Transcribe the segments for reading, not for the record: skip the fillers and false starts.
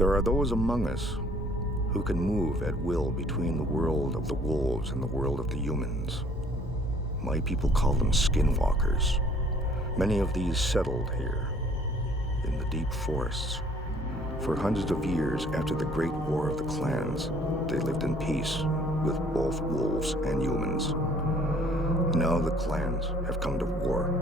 There are those among us who can move at will between the world of the wolves and the world of the humans. My people call them skinwalkers. Many of these settled here in the deep forests. For hundreds of years after the Great War of the Clans, they lived in peace with both wolves and humans. Now the clans have come to war.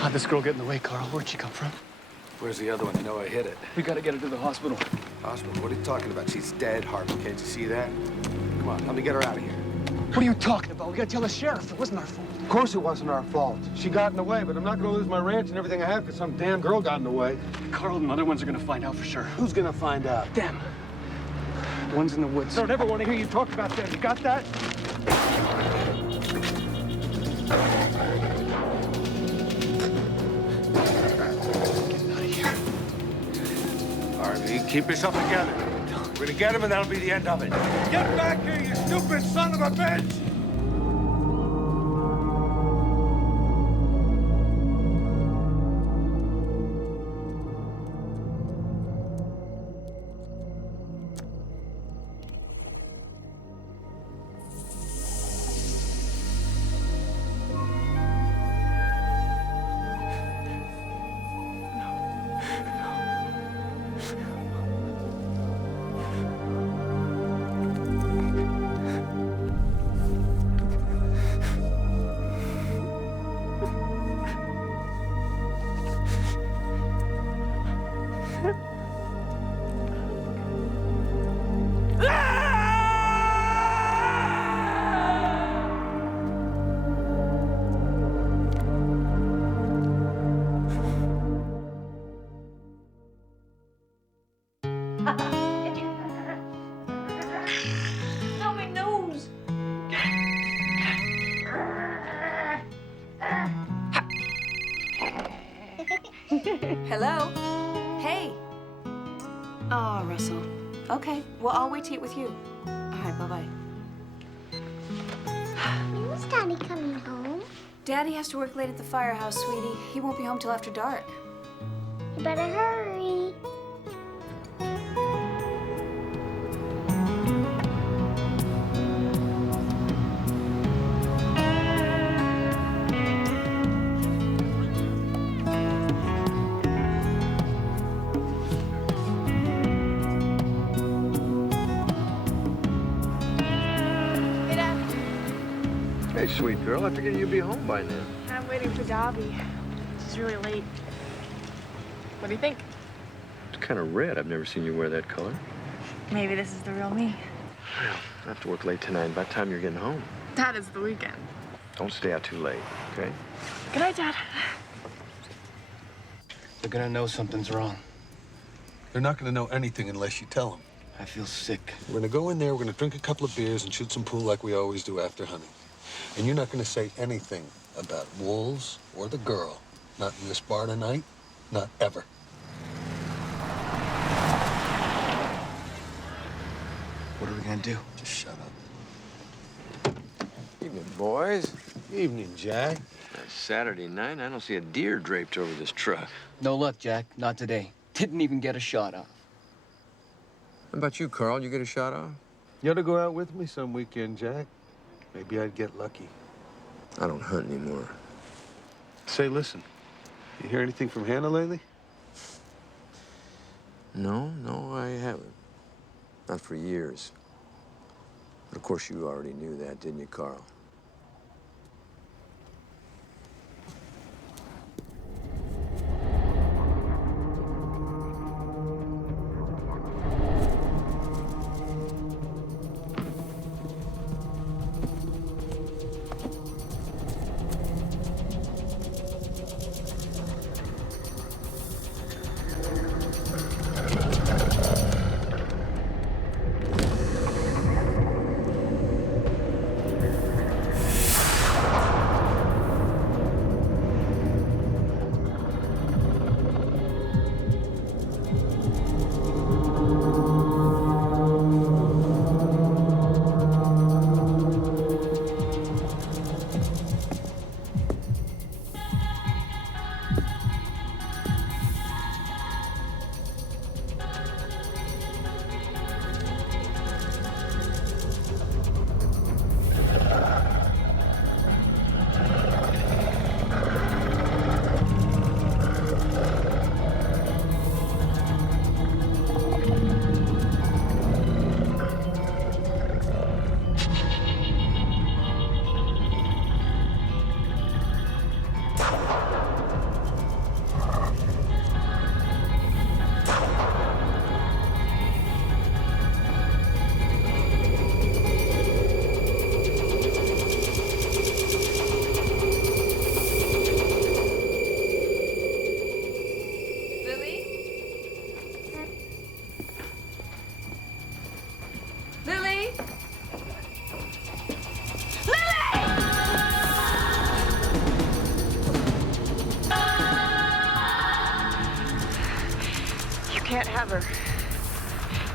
How'd this girl get in the way, Carl? Where'd she come from? Where's the other one? You know I hit it. We gotta get her to the hospital. Hospital? What are you talking about? She's dead, Harvey. Can't you see that? Come on, help me get her out of here. What are you talking about? We gotta tell the sheriff. It wasn't our fault. Of course it wasn't our fault. She got in the way, but I'm not gonna lose my ranch and everything I have because some damn girl got in the way. Carl and the other ones are gonna find out for sure. Who's gonna find out? Them. The ones in the woods. I don't ever want to hear you talk about them. You got that? Harvey, keep yourself together. We're gonna get him, and that'll be the end of it. Get back here, you stupid son of a bitch! No, my nose. Hello? Hey. Oh, Russell. Okay, well, I'll wait to eat with you. All right, bye-bye. When's Daddy coming home? Daddy has to work late at the firehouse, sweetie. He won't be home till after dark. You better hurry. Hey, sweet girl, I figured you'd be home by now. I'm waiting for Dobby. It's really late. What do you think? It's kind of red. I've never seen you wear that color. Maybe this is the real me. Well, I have to work late tonight. By the time you're getting home. That is the weekend. Don't stay out too late, okay? Good night, Dad. They're gonna know something's wrong. They're not gonna know anything unless you tell them. I feel sick. We're gonna go in there, we're gonna drink a couple of beers and shoot some pool like we always do after hunting. And you're not gonna say anything about wolves or the girl. Not in this bar tonight, not ever. What are we gonna do? Just shut up. Evening, boys. Evening, Jack. It's Saturday night. I don't see a deer draped over this truck. No luck, Jack. Not today. Didn't even get a shot off. How about you, Carl? You get a shot off? You ought to go out with me some weekend, Jack. Maybe I'd get lucky. I don't hunt anymore. Say, listen, you hear anything from Hannah lately? No, I haven't. Not for years. But of course, you already knew that, didn't you, Carl? Can't have her.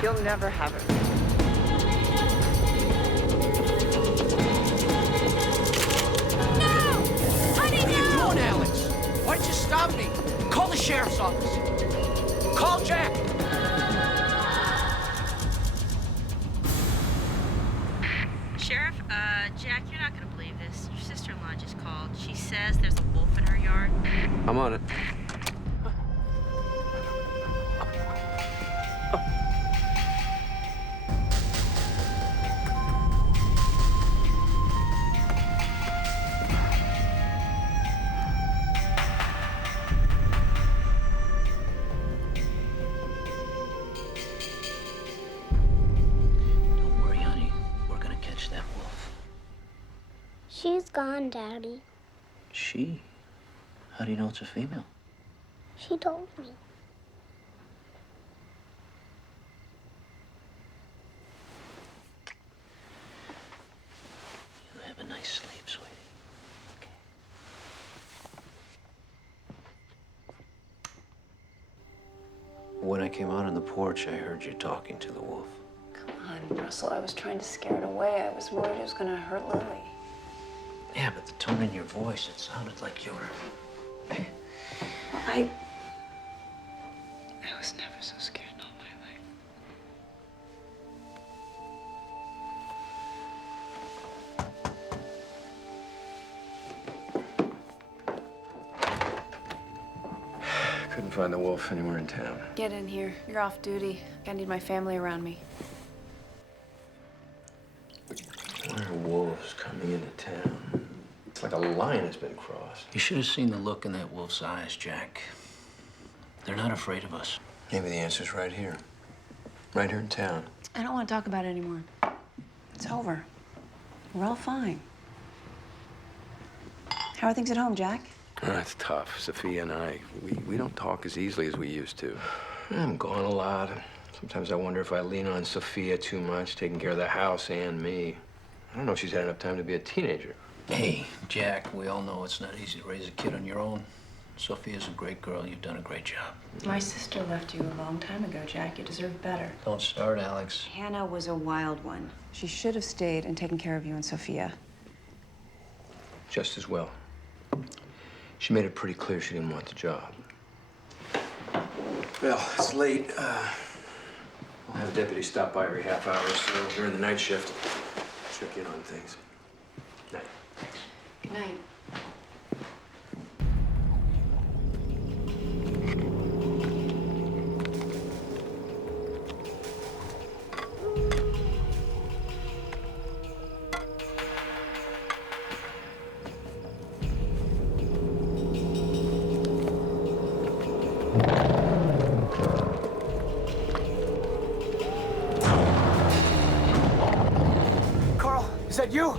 You'll never have her. What are you doing, Alex? Why'd you stop me? Call the sheriff's office. Call Jack. Sheriff, Jack, you're not gonna believe this. Your sister-in-law just called. She says there's a wolf in her yard. I'm on it. She's gone, Daddy. She? How do you know it's a female? She told me. You have a nice sleep, sweetie. Okay. When I came out on the porch, I heard you talking to the wolf. Come on, Russell. I was trying to scare it away. I was worried it was going to hurt Lily. Yeah, but the tone in your voice, it sounded like you were... I was never so scared in all my life. Couldn't find the wolf anywhere in town. Get in here. You're off duty. I need my family around me. Why are wolves coming into town? It's like a line has been crossed. You should have seen the look in that wolf's eyes, Jack. They're not afraid of us. Maybe the answer's right here. Right here in town. I don't want to talk about it anymore. It's over. We're all fine. How are things at home, Jack? It's tough. Sophia and I, we don't talk as easily as we used to. I'm gone a lot. Sometimes I wonder if I lean on Sophia too much, taking care of the house and me. I don't know if she's had enough time to be a teenager. Hey, Jack, we all know it's not easy to raise a kid on your own. Sophia's a great girl. You've done a great job. My sister left you a long time ago, Jack. You deserve better. Don't start, Alex. Hannah was a wild one. She should have stayed and taken care of you and Sophia. Just as well. She made it pretty clear she didn't want the job. Well, it's late. I'll have a deputy stop by every half hour or so during the night shift. Check in on things. Night. Good night. Carl, is that you?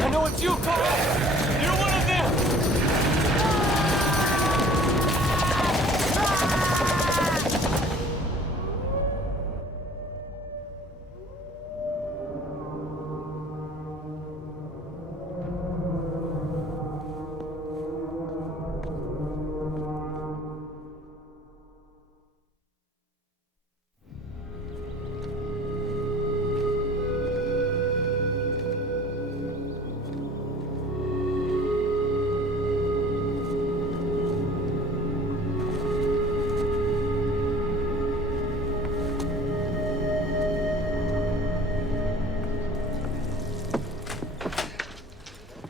I know it's you, Carl! You're one of them!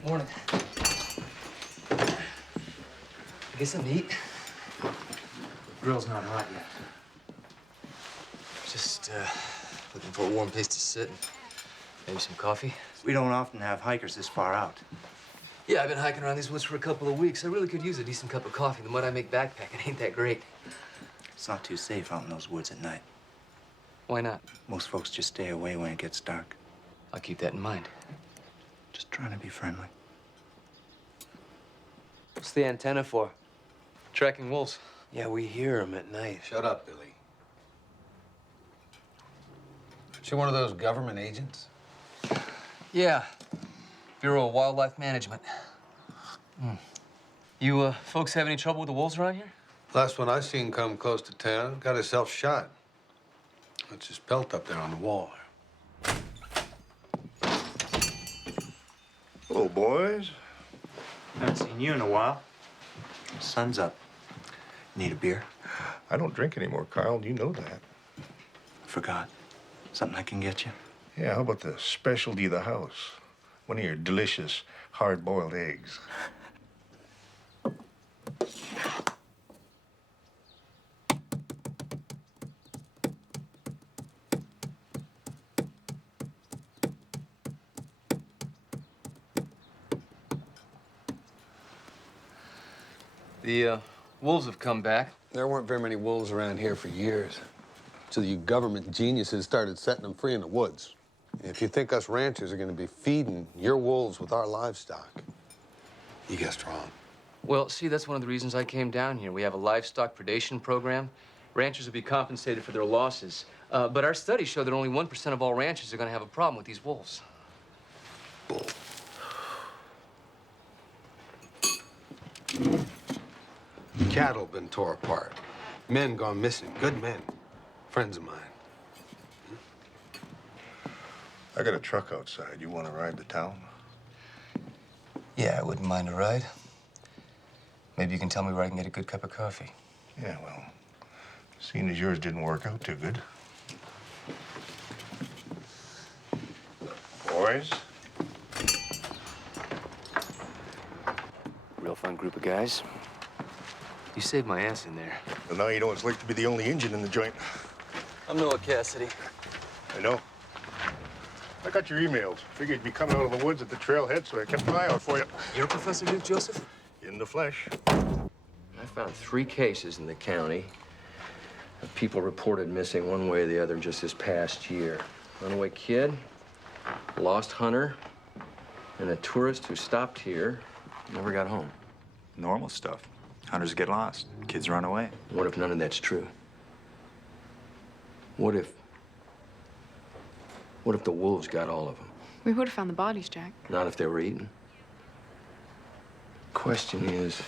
Morning. Get something to eat? Grill's not hot yet. Just looking for a warm place to sit. Maybe some coffee. We don't often have hikers this far out. Yeah, I've been hiking around these woods for a couple of weeks. I really could use a decent cup of coffee. The mud I make backpacking ain't that great. It's not too safe out in those woods at night. Why not? Most folks just stay away when it gets dark. I'll keep that in mind. Just trying to be friendly. What's the antenna for? Tracking wolves. Yeah, we hear them at night. Shut up, Billy. She one of those government agents? Yeah. Bureau of Wildlife Management. You folks have any trouble with the wolves around here? Last one I seen come close to town got himself shot. That's his pelt up there on the wall. Hello, boys. Haven't seen you in a while. Sun's up. Need a beer? I don't drink anymore, Carl. You know that. Forgot. Something I can get you? Yeah, how about the specialty of the house? One of your delicious hard-boiled eggs. The wolves have come back. There weren't very many wolves around here for years. So you government geniuses started setting them free in the woods. If you think us ranchers are going to be feeding your wolves with our livestock, you guessed wrong. Well, see, that's one of the reasons I came down here. We have a livestock predation program. Ranchers will be compensated for their losses. But our studies show that only 1% of all ranchers are going to have a problem with these wolves. Bull. Cattle been tore apart. Men gone missing. Good men. Friends of mine. I got a truck outside. You want to ride to town? Yeah, I wouldn't mind a ride. Maybe you can tell me where I can get a good cup of coffee. Yeah, well, seeing as yours didn't work out too good. Boys? Real fun group of guys. You saved my ass in there. Well, now you know what it's like to be the only engine in the joint. I'm Noah Cassidy. I know. I got your emails. Figured you'd be coming out of the woods at the trailhead, so I kept an eye out for you. You're Professor Duke Joseph? In the flesh. I found 3 cases in the county People reported missing one way or the other just this past year. Runaway kid, lost hunter, and a tourist who stopped here, never got home. Normal stuff. Hunters get lost. Kids run away. What if none of that's true? What if the wolves got all of them? We would have found the bodies, Jack. Not if they were eaten. Question is,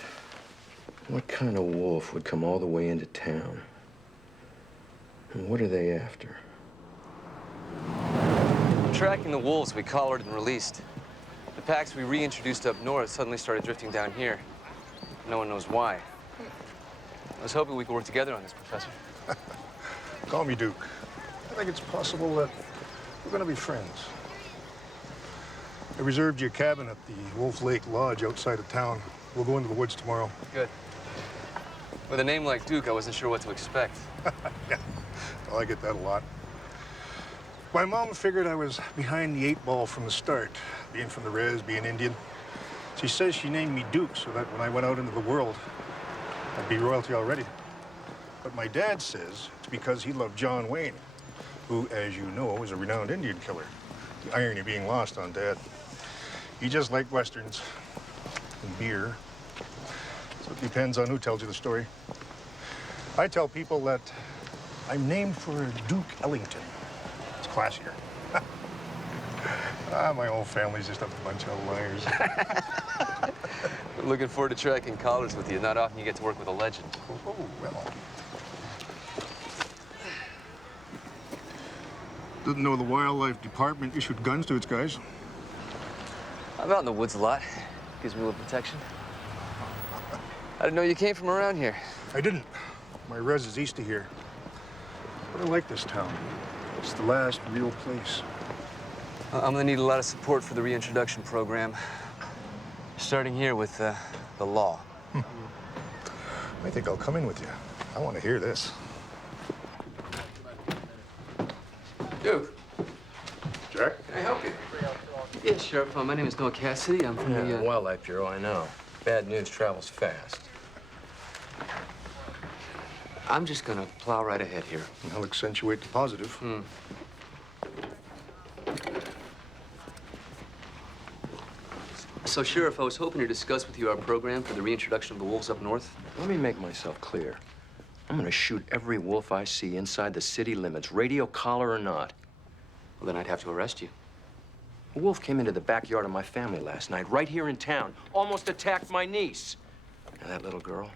what kind of wolf would come all the way into town? And what are they after? Tracking the wolves we collared and released. The packs we reintroduced up north suddenly started drifting down here. No one knows why. I was hoping we could work together on this, Professor. Call me Duke. I think it's possible that we're going to be friends. I reserved you a cabin at the Wolf Lake Lodge outside of town. We'll go into the woods tomorrow. Good. With a name like Duke, I wasn't sure what to expect. Yeah, well, I get that a lot. My mom figured I was behind the 8 ball from the start, being from the res, being Indian. She says she named me Duke so that when I went out into the world, I'd be royalty already. But my dad says it's because he loved John Wayne, who, as you know, was a renowned Indian killer. The irony being lost on Dad. He just liked Westerns and beer. So it depends on who tells you the story. I tell people that I'm named for Duke Ellington. It's classier. My whole family's just a bunch of liars. Looking forward to tracking collars with you. Not often you get to work with a legend. Oh, well. Didn't know the wildlife department issued guns to its guys. I'm out in the woods a lot. Gives me a little protection. I didn't know you came from around here. I didn't. My res is east of here. But I like this town. It's the last real place. I'm gonna need a lot of support for the reintroduction program. Starting here with the law. I think I'll come in with you. I want to hear this. Duke. Jack? Can I help you? Yeah, Sheriff. My name is Noah Cassidy. I'm from the Wildlife Bureau, I know. Bad news travels fast. I'm just gonna plow right ahead here. I'll accentuate the positive. So, Sheriff, I was hoping to discuss with you our program for the reintroduction of the wolves up north. Let me make myself clear. I'm gonna shoot every wolf I see inside the city limits, radio collar or not. Well, then I'd have to arrest you. A wolf came into the backyard of my family last night, right here in town. Almost attacked my niece. Now, that little girl,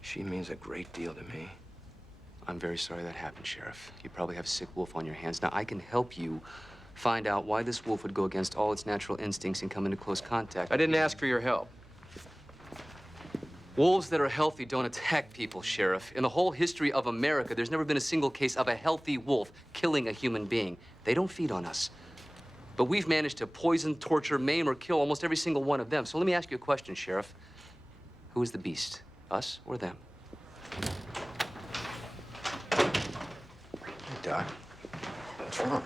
she means a great deal to me. I'm very sorry that happened, Sheriff. You probably have a sick wolf on your hands. Now, I can help you find out why this wolf would go against all its natural instincts and come into close contact. I didn't ask for your help. Wolves that are healthy don't attack people, Sheriff. In the whole history of America, there's never been a single case of a healthy wolf killing a human being. They don't feed on us. But we've managed to poison, torture, maim, or kill almost every single one of them. So let me ask you a question, Sheriff. Who is the beast? Us or them? Hey, Doc. What's wrong?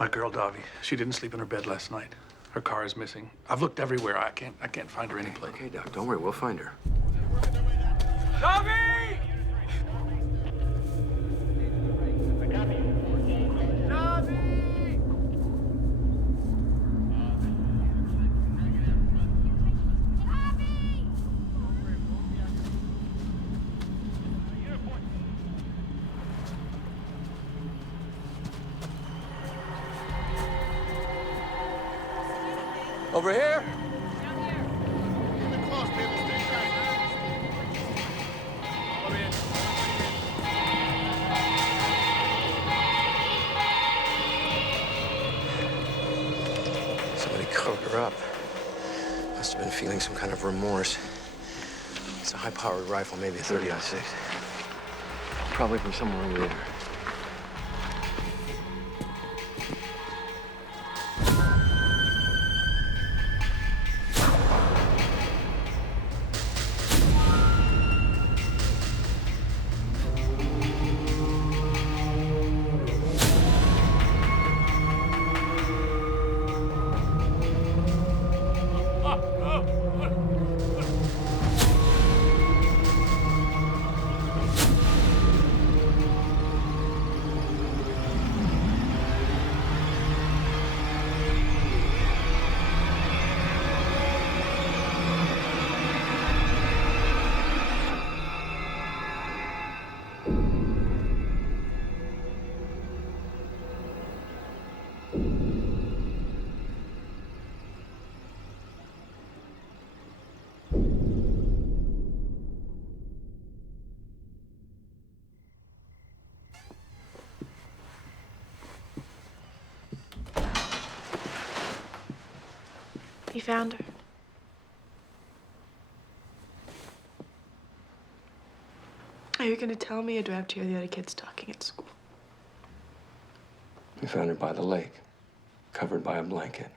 My girl, Davi, she didn't sleep in her bed last night. Her car is missing. I've looked everywhere. I can't find her anyplace. Okay, Doc, don't worry. We'll find her. Davi! Over here. Somebody covered her up. Must have been feeling some kind of remorse. It's a high-powered rifle, maybe a 30-06. Probably from somewhere over there. He found her. Are you gonna tell me, or do I have to hear the other kids talking at school? We found her by the lake, covered by a blanket,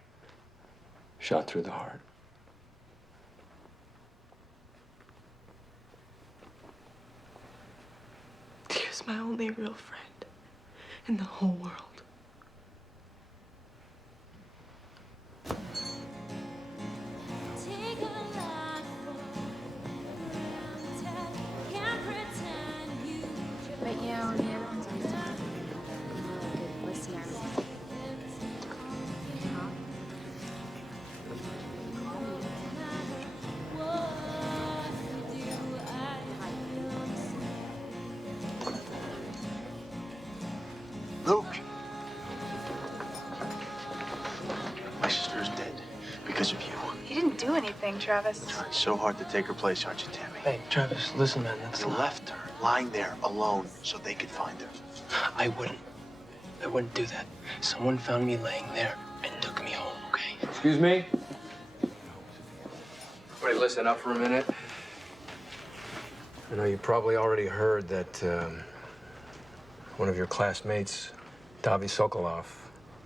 shot through the heart. She was my only real friend in the whole world. But you know, the other ones are not good listeners. Luke! My sister's dead because of you. He didn't do anything, Travis. Trying so hard to take her place, aren't you, Tammy? Hey, Travis, listen, man. You left her lying there alone so they could find her. I wouldn't do that. Someone found me laying there and took me home, okay? Excuse me? Everybody listen up for a minute. I know you probably already heard that one of your classmates, Davy Sokolov,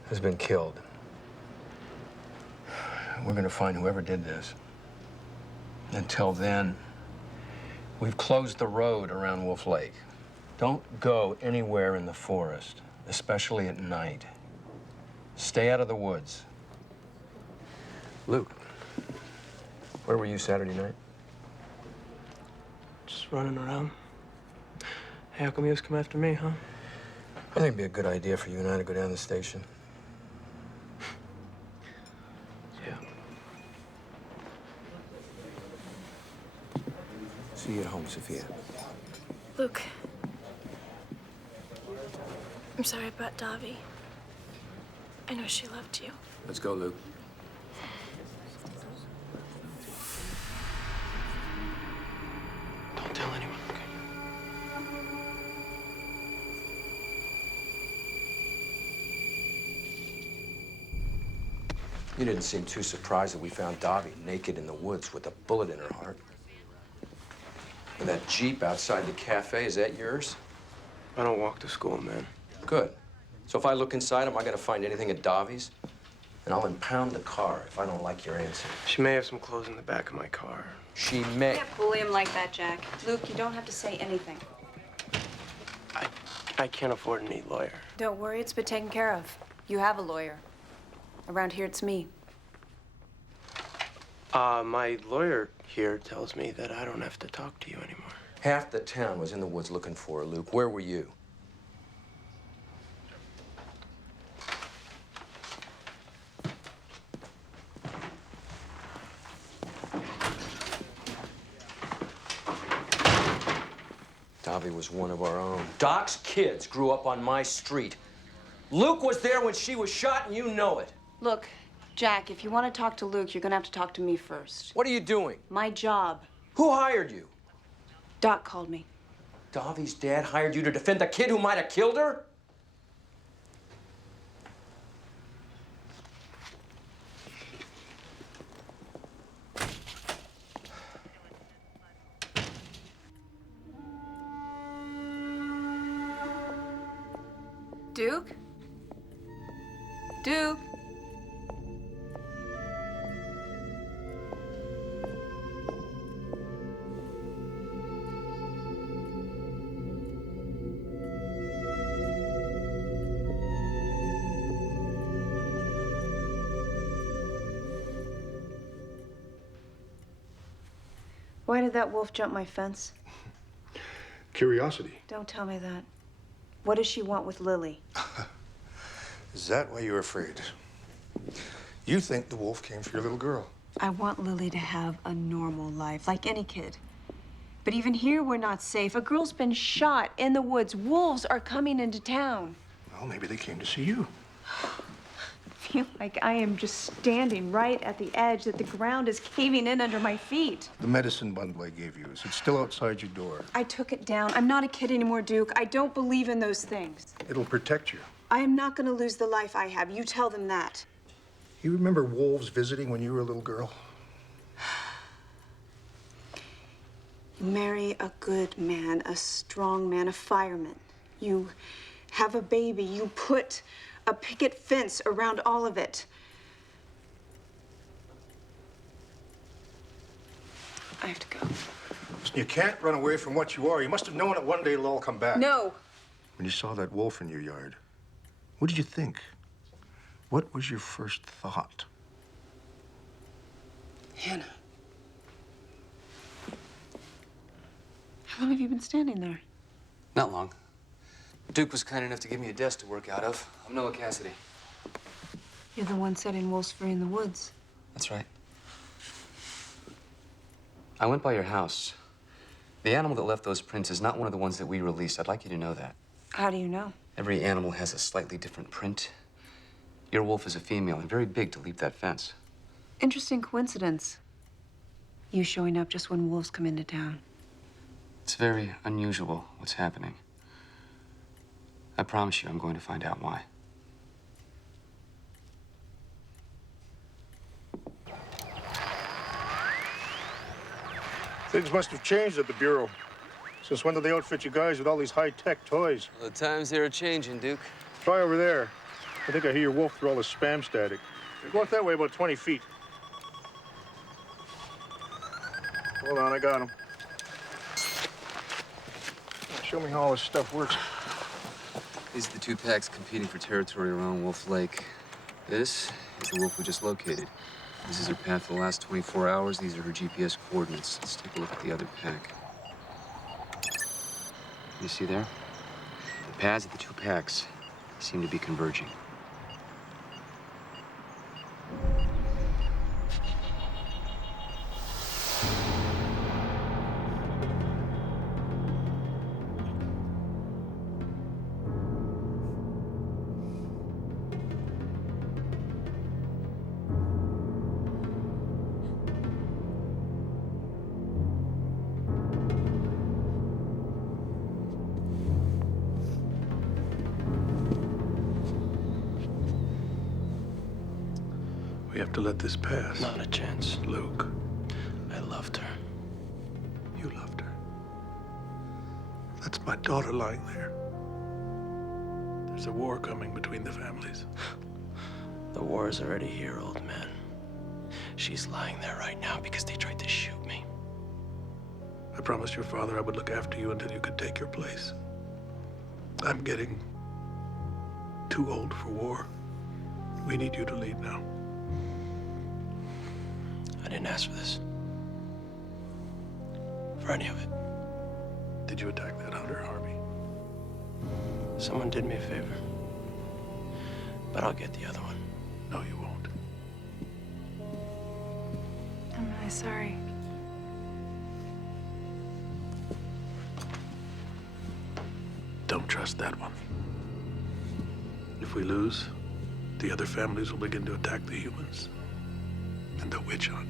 has been killed. We're gonna find whoever did this. Until then, we've closed the road around Wolf Lake. Don't go anywhere in the forest, especially at night. Stay out of the woods. Luke, where were you Saturday night? Just running around. Hey, how come you guys come after me, huh? I think it'd be a good idea for you and I to go down to the station. Yeah. See you at home, Sophia. Luke. I'm sorry about Davi. I know she loved you. Let's go, Luke. Don't tell anyone, okay? You didn't seem too surprised that we found Davi naked in the woods with a bullet in her heart. And that Jeep outside the cafe, is that yours? I don't walk to school, man. Good. So if I look inside, am I gonna find anything at Davi's? And I'll impound the car if I don't like your answer. She may have some clothes in the back of my car. She may. You can't bully him like that, Jack. Luke, you don't have to say anything. I can't afford any lawyer. Don't worry, it's been taken care of. You have a lawyer. Around here, it's me. My lawyer here tells me that I don't have to talk to you anymore. Half the town was in the woods looking for her, Luke. Where were you? Davi was one of our own. Doc's kids grew up on my street. Luke was there when she was shot, and you know it. Look, Jack, if you want to talk to Luke, you're gonna have to talk to me first. What are you doing? My job. Who hired you? Doc called me. Davi's dad hired you to defend the kid who might have killed her? Duke? Duke? Why did that wolf jump my fence? Curiosity. Don't tell me that. What does she want with Lily? Is that why you're afraid? You think the wolf came for your little girl. I want Lily to have a normal life, like any kid. But even here, we're not safe. A girl's been shot in the woods. Wolves are coming into town. Well, maybe they came to see you. I feel like I am just standing right at the edge, that the ground is caving in under my feet. The medicine bundle I gave you, is it still outside your door? I took it down. I'm not a kid anymore, Duke. I don't believe in those things. It'll protect you. I am not going to lose the life I have. You tell them that. You remember wolves visiting when you were a little girl? Marry a good man, a strong man, a fireman. You have a baby. You put a picket fence around all of it. I have to go. Listen, you can't run away from what you are. You must have known that one day it'll all come back. No. When you saw that wolf in your yard, what did you think? What was your first thought? Hannah. How long have you been standing there? Not long. Duke was kind enough to give me a desk to work out of. I'm Noah Cassidy. You're the one setting wolves free in the woods. That's right. I went by your house. The animal that left those prints is not one of the ones that we released. I'd like you to know that. How do you know? Every animal has a slightly different print. Your wolf is a female and very big to leap that fence. Interesting coincidence. You showing up just when wolves come into town. It's very unusual what's happening. I promise you I'm going to find out why. Things must have changed at the Bureau. Since when did they outfit you guys with all these high-tech toys? Well, the times they were changing, Duke. Try over there. I think I hear your wolf through all the spam static. Go out that way about 20 feet. Hold on, I got him. Show me how all this stuff works. These are the two packs competing for territory around Wolf Lake. This is the wolf we just located. This is her path for the last 24 hours. These are her GPS coordinates. Let's take a look at the other pack. You see there? The paths of the two packs seem to be converging. We have to let this pass. Not a chance. Luke. I loved her. You loved her. That's my daughter lying there. There's a war coming between the families. The war is already here, old man. She's lying there right now because they tried to shoot me. I promised your father I would look after you until you could take your place. I'm getting too old for war. We need you to lead now. I didn't ask for this. For any of it. Did you attack that hunter, Harvey? Someone did me a favor. But I'll get the other one. No, you won't. I'm really sorry. Don't trust that one. If we lose, the other families will begin to attack the humans. And the witch hunt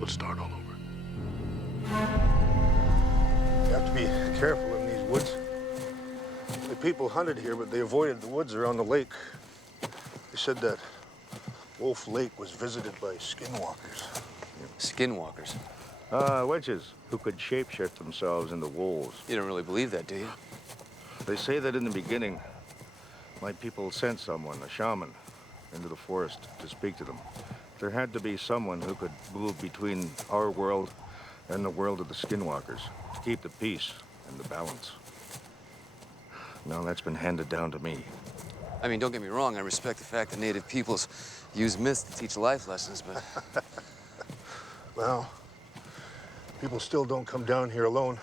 will start all over. You have to be careful in these woods. The people hunted here, but they avoided the woods around the lake. They said that Wolf Lake was visited by skinwalkers. Skinwalkers? Witches who could shapeshift themselves into wolves. You don't really believe that, do you? They say that in the beginning, my people sent someone, a shaman, into the forest to speak to them. There had to be someone who could move between our world and the world of the skinwalkers to keep the peace and the balance. Now that's been handed down to me. I mean, don't get me wrong, I respect the fact that native peoples use myths to teach life lessons, but... Well, people still don't come down here alone.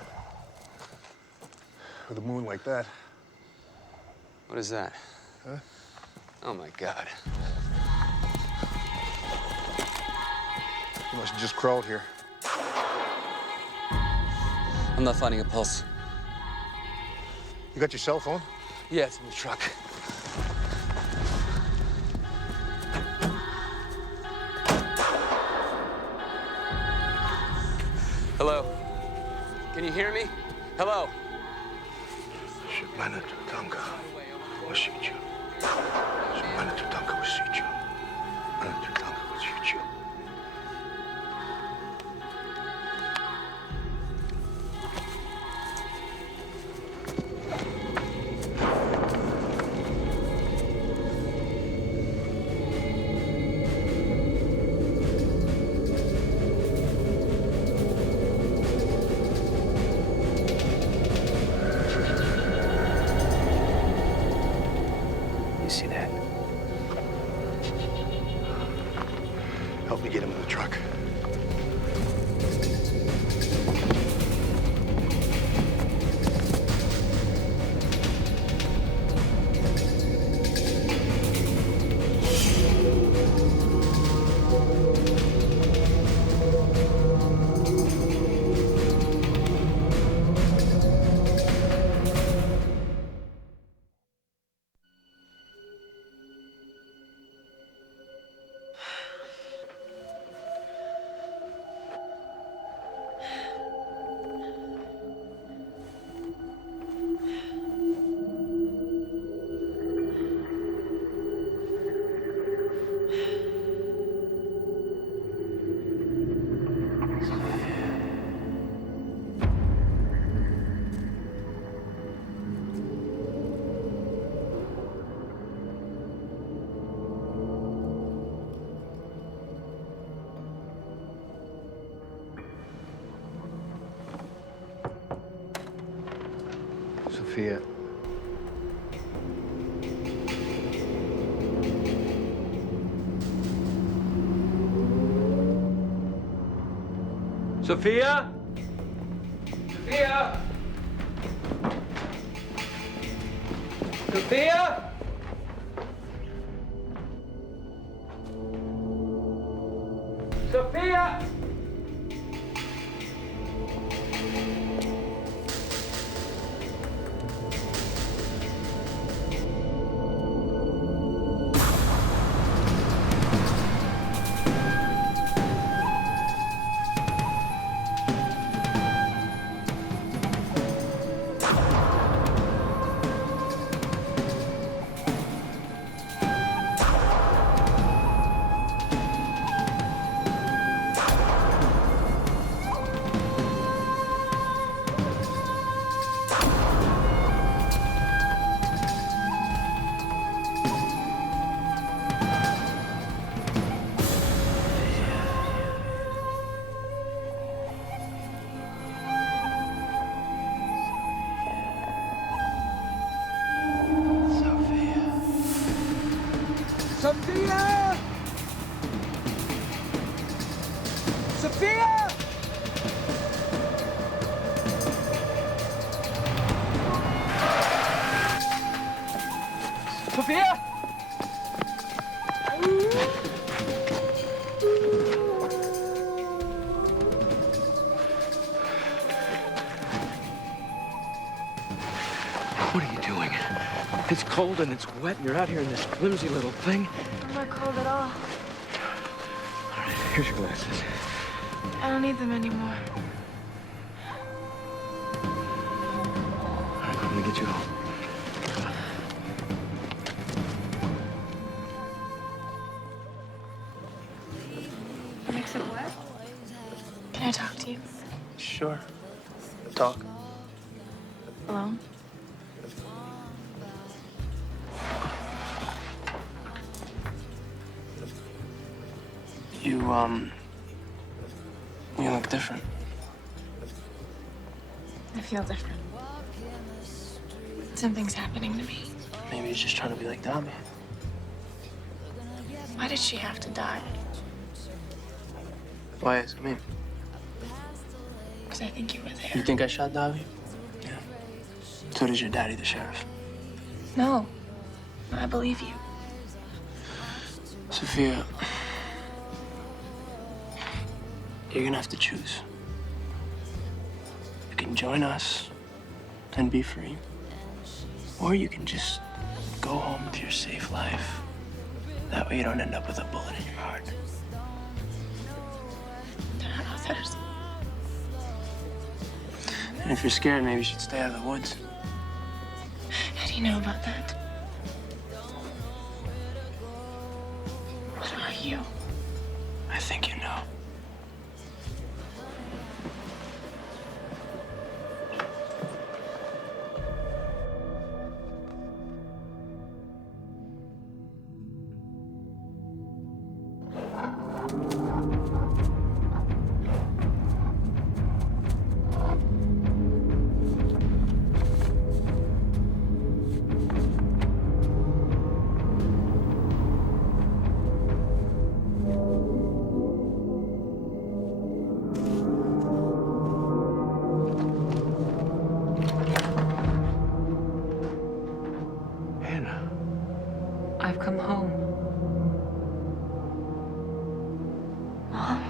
With a moon like that. What is that? Huh? Oh, my God. You must have just crawled here. I'm not finding a pulse. You got your cell phone? Yeah, it's in the truck. Hello? Can you hear me? Hello? me see that. Help me get him in the truck. Sophia. Sophia? Sophia? Sophia? Sophia? Sophia! Sophia! Sophia! What are you doing? It's cold and it's wet and you're out here in this flimsy little thing. I'm not cold at all. All right, here's your glasses. I don't need them anymore. All right, I'm gonna get you home. Mix it what? Can I talk to you? Sure. Talk. Alone? You look different. I feel different. Something's happening to me. Maybe you're just trying to be like Dobby. Why did she have to die? Why is it me? Because I think you were there. You think I shot Dobby? Yeah. So does your daddy, the sheriff. No. I believe you. Sophia, you're gonna have to choose. You can join us and be free, or you can just go home to your safe life. That way you don't end up with a bullet in your heart. There are others. And if you're scared, maybe you should stay out of the woods. How do you know about that? What are you? I think you know. Hannah. I've come home. Mom?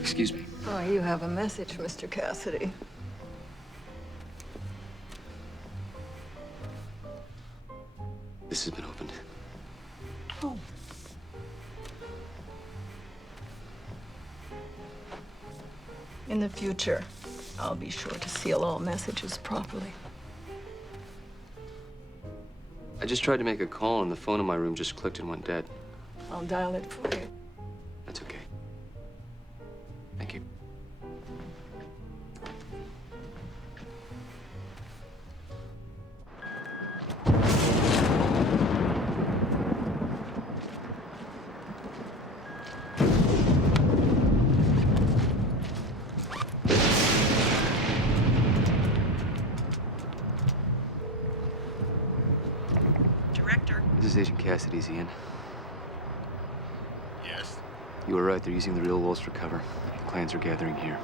Excuse me. Oh, you have a message, Mr. Cassidy. This has been opened. Oh. In the future, I'll be sure to seal all messages properly. I just tried to make a call and the phone in my room just clicked and went dead. I'll dial it for you. That's okay. Thank you. Director. This is Agent Cassidy's, Ian. Yes? You were right. They're using the real wolves for cover. Clans are gathering here.